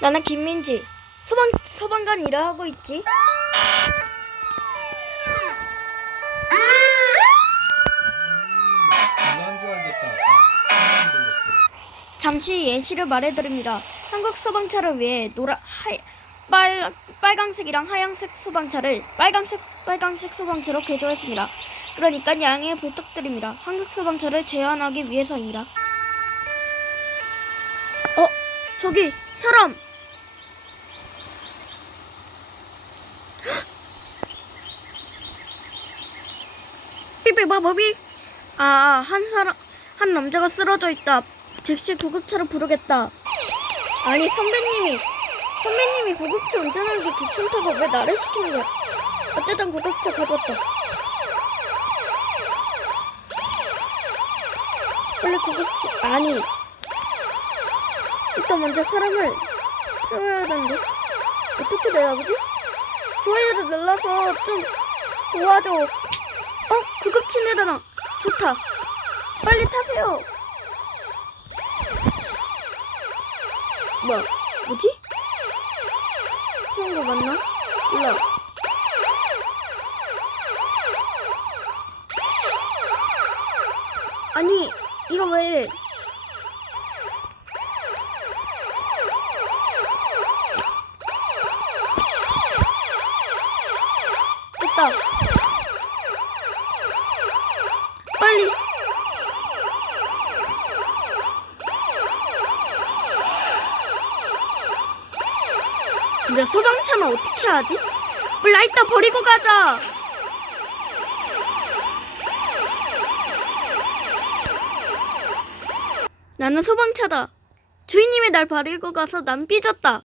나는 김민지. 소방 소방관 일을 하고 있지. 잠시 예시를 말해드립니다. 한국 소방차를 위해 노라 하빨 빨강색이랑 하얀색 소방차를 빨강색 빨강색 소방차로 개조했습니다. 그러니까 양해 부탁드립니다. 한국 소방차를 제한하기 위해서입니다. 어 저기 사람. 삐삐바바비 아 한 사람 한 남자가 쓰러져 있다. 즉시 구급차를 부르겠다. 아니 선배님이 선배님이 구급차 운전하는 게 귀찮다고 왜 나를 시키는 거야? 어쨌든 구급차 가져왔다. 빨리 구급차 아니 일단 먼저 사람을 태워야 하는데 어떻게 내야 보지? 좋아요를 눌러서 좀 도와줘. 어 구급침대다 좋다. 빨리 타세요. 뭐야? 뭐지? 태운 거 맞나? 몰라. 아니, 이거 왜 이래? 됐다. 빨리. 근데 소방차는 어떻게 하지? 몰라 이따 버리고 가자. 나는 소방차다. 주인님이 날 버리고 가서 난 삐졌다.